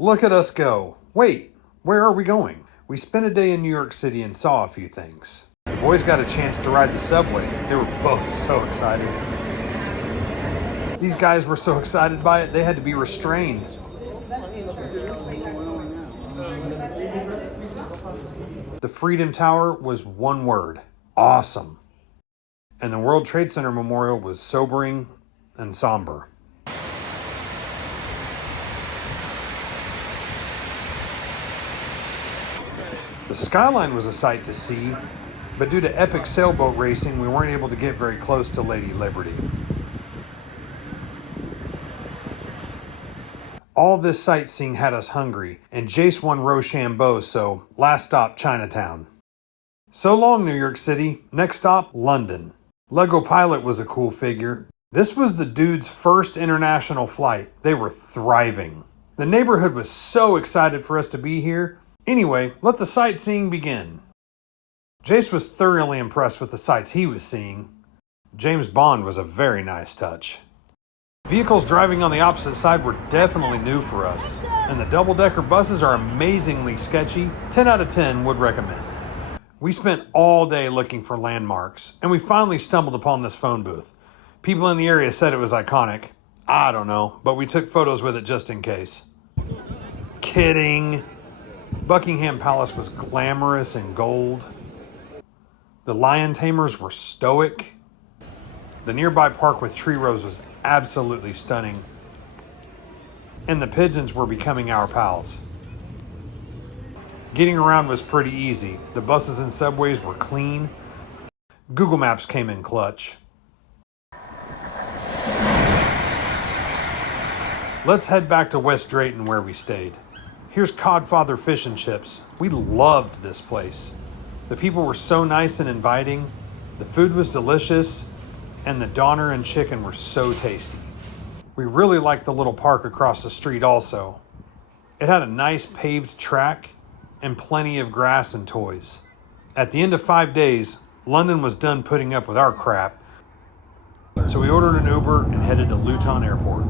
Look at us go. Wait, where are we going? We spent a day in New York City and saw a few things. The boys got a chance to ride the subway. They were both so excited. These guys were so excited by it, they had to be restrained. The Freedom Tower was one word: awesome. And the World Trade Center Memorial was sobering and somber. The skyline was a sight to see, but due to epic sailboat racing, we weren't able to get very close to Lady Liberty. All this sightseeing had us hungry, and Jace won Rochambeau, so last stop, Chinatown. So long, New York City. Next stop, London. Lego Pilot was a cool figure. This was the dude's first international flight. They were thriving. The neighborhood was so excited for us to be here. Anyway, let the sightseeing begin. Jace was thoroughly impressed with the sights he was seeing. James Bond was a very nice touch. Vehicles driving on the opposite side were definitely new for us, and the double-decker buses are amazingly sketchy. 10 out of 10 would recommend. We spent all day looking for landmarks, and we finally stumbled upon this phone booth. People in the area said it was iconic. I don't know, but we took photos with it just in case. Kidding. Buckingham Palace was glamorous in gold. The lion tamers were stoic. The nearby park with tree rows was absolutely stunning. And the pigeons were becoming our pals. Getting around was pretty easy. The buses and subways were clean. Google Maps came in clutch. Let's head back to West Drayton where we stayed. Here's Codfather Fish and Chips. We loved this place. The people were so nice and inviting. The food was delicious. And the doner and chicken were so tasty. We really liked the little park across the street also. It had a nice paved track and plenty of grass and toys. At the end of 5 days, London was done putting up with our crap, so we ordered an Uber and headed to Luton Airport.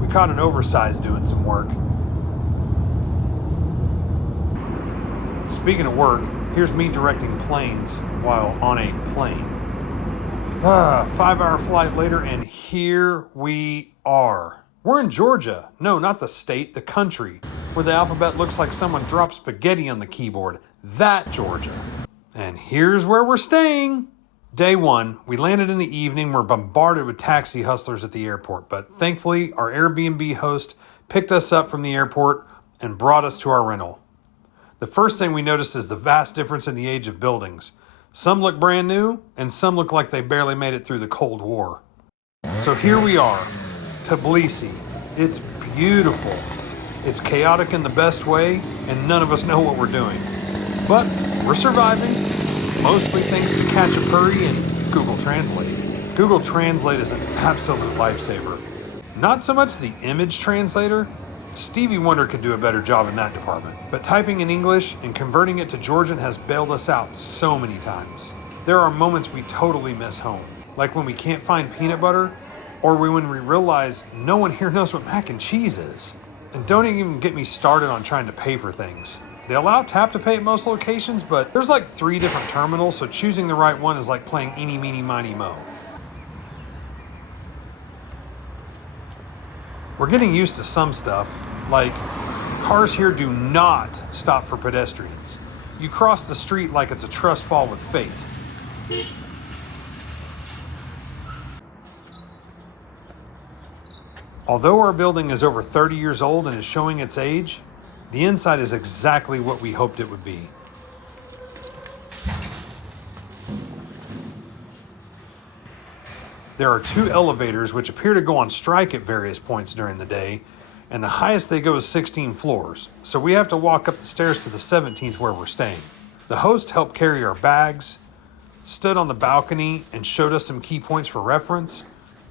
We caught an oversized doing some work. Speaking of work, here's me directing planes while on a plane. 5-hour flight later, and here we are. We're in Georgia. No, not the state, the country, where the alphabet looks like someone dropped spaghetti on the keyboard. That Georgia. And here's where we're staying. Day 1, we landed in the evening. We're bombarded with taxi hustlers at the airport, but thankfully our Airbnb host picked us up from the airport and brought us to our rental. The first thing we noticed is the vast difference in the age of buildings. Some look brand new, and some look like they barely made it through the Cold War. So here we are, Tbilisi. It's beautiful. It's chaotic in the best way, and none of us know what we're doing. But we're surviving, mostly thanks to khachapuri and Google Translate. Google Translate is an absolute lifesaver. Not so much the image translator. Stevie Wonder could do a better job in that department. But typing in English and converting it to Georgian has bailed us out so many times. There are moments we totally miss home, like when we can't find peanut butter, or when we realize no one here knows what mac and cheese is. And don't even get me started on trying to pay for things. They allow tap to pay at most locations, but there's like 3 different terminals, so choosing the right one is like playing eeny, meeny, miny, mo. We're getting used to some stuff, like cars here do not stop for pedestrians. You cross the street like it's a trust fall with fate. Although our building is over 30 years old and is showing its age, the inside is exactly what we hoped it would be. There are 2 elevators which appear to go on strike at various points during the day, and the highest they go is 16 floors, so we have to walk up the stairs to the 17th where we're staying. The host helped carry our bags, stood on the balcony and showed us some key points for reference,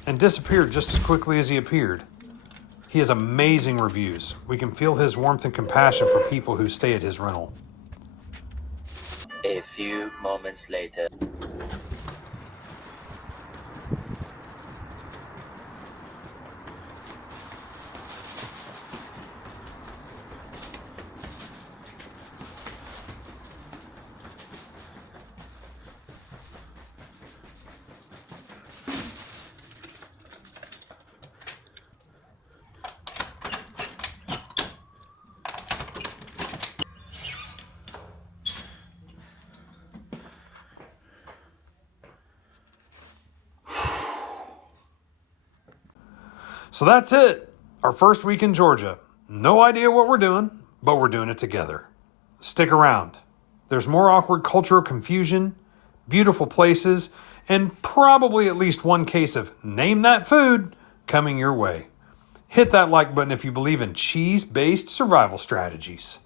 and disappeared just as quickly as he appeared. He has amazing reviews. We can feel his warmth and compassion for people who stay at his rental. A few moments later. So that's it. Our first week in Georgia. No idea what we're doing, but we're doing it together. Stick around. There's more awkward cultural confusion, beautiful places, and probably at least one case of name that food coming your way. Hit that like button if you believe in cheese-based survival strategies.